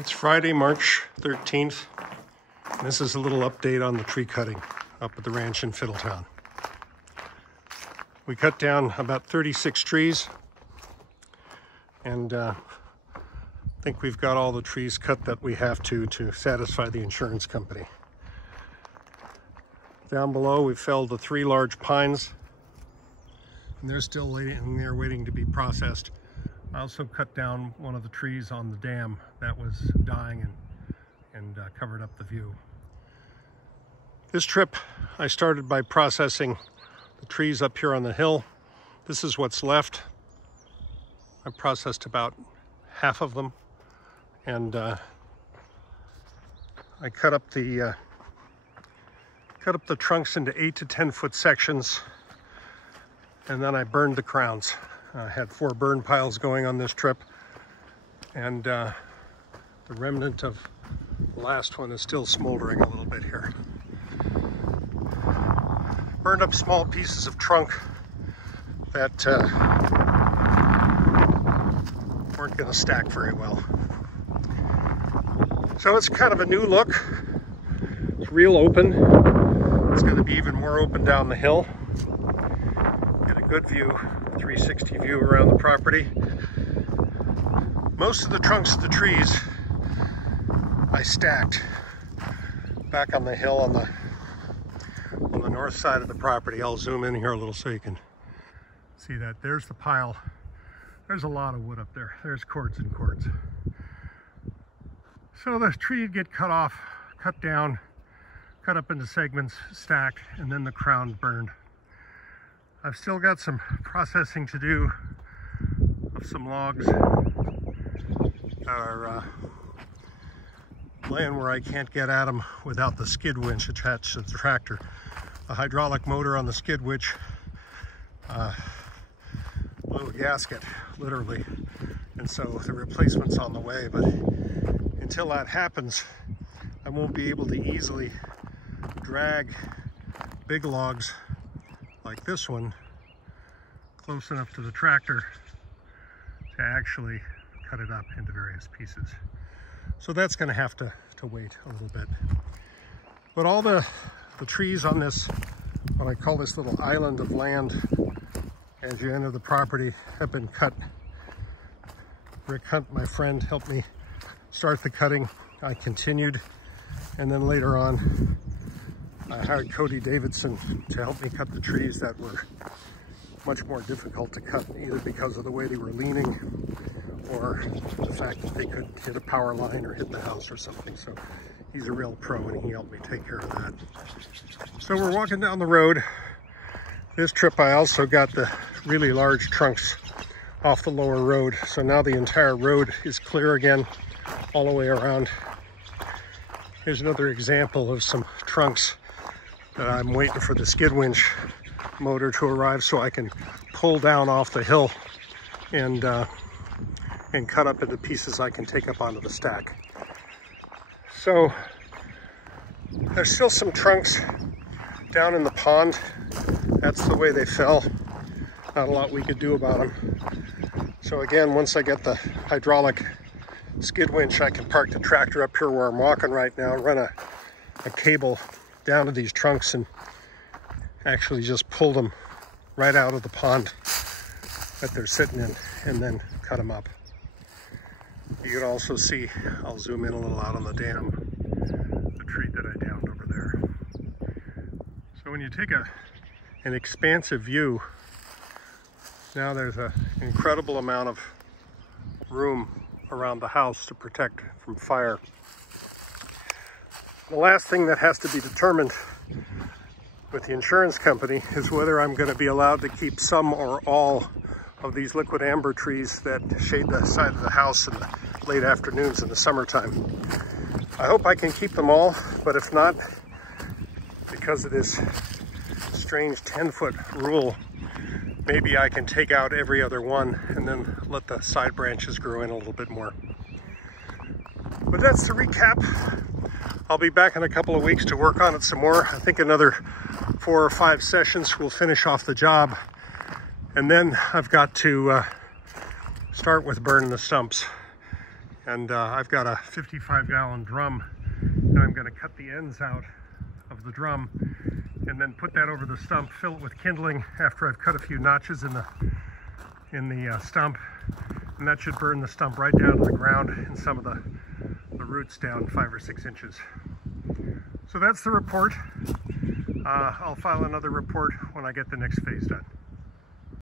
It's Friday, March 13th. And this is a little update on the tree cutting up at the ranch in Fiddletown. We cut down about 36 trees, and I think we've got all the trees cut that we have to satisfy the insurance company. Down below, we felled the 3 large pines, and they're still laying there waiting to be processed. I also cut down one of the trees on the dam that was dying and covered up the view. This trip, I started by processing the trees up here on the hill. This is what's left. I processed about half of them, and I cut up the trunks into 8 to 10 foot sections, and then I burned the crowns. I had 4 burn piles going on this trip, and the remnant of the last one is still smoldering a little bit here. Burned up small pieces of trunk that weren't going to stack very well. So it's kind of a new look. It's real open. It's going to be even more open down the hill. Get a good view, 360 view around the property. Most of the trunks of the trees I stacked back on the hill on the north side of the property. I'll zoom in here a little so you can see that. There's the pile. There's a lot of wood up there. There's cords and cords. So the tree would get cut off, cut down, cut up into segments, stacked, and then the crown burned. I've still got some processing to do of some logs that are laying where I can't get at them without the skid winch attached to the tractor. The hydraulic motor on the skid winch blew a gasket, literally, and so the replacement's on the way, but until that happens, I won't be able to easily drag big logs like this one close enough to the tractor to actually cut it up into various pieces. So that's going to have to wait a little bit. But all the trees on this, what I call this little island of land as you enter the property, have been cut. Rick Hunt, my friend, helped me start the cutting. I continued, and then later on I hired Cody Davidson to help me cut the trees that were much more difficult to cut, either because of the way they were leaning or the fact that they could hit a power line or hit the house or something. So he's a real pro, and he helped me take care of that. So we're walking down the road. This trip I also got the really large trunks off the lower road. So now the entire road is clear again all the way around. Here's another example of some trunks that I'm waiting for the skid winch motor to arrive so I can pull down off the hill and cut up into pieces I can take up onto the stack. So there's still some trunks down in the pond. That's the way they fell. Not a lot we could do about them. So again, once I get the hydraulic skid winch, I can park the tractor up here where I'm walking right now, run a cable down to these trunks and actually just pull them right out of the pond that they're sitting in, and then cut them up. You can also see, I'll zoom in a little out on the dam, the tree that I downed over there. So when you take an expansive view, now there's an incredible amount of room around the house to protect from fire. The last thing that has to be determined with the insurance company is whether I'm going to be allowed to keep some or all of these liquid amber trees that shade the side of the house in the late afternoons in the summertime. I hope I can keep them all, but if not, because of this strange 10-foot rule, maybe I can take out every other one and then let the side branches grow in a little bit more. But that's the recap. I'll be back in a couple of weeks to work on it some more. I think another 4 or 5 sessions will finish off the job. And then I've got to start with burning the stumps. And I've got a 55-gallon drum, and I'm going to cut the ends out of the drum and then put that over the stump, fill it with kindling after I've cut a few notches in the stump, and that should burn the stump right down to the ground and some of the roots down 5 or 6 inches. So that's the report. I'll file another report when I get the next phase done.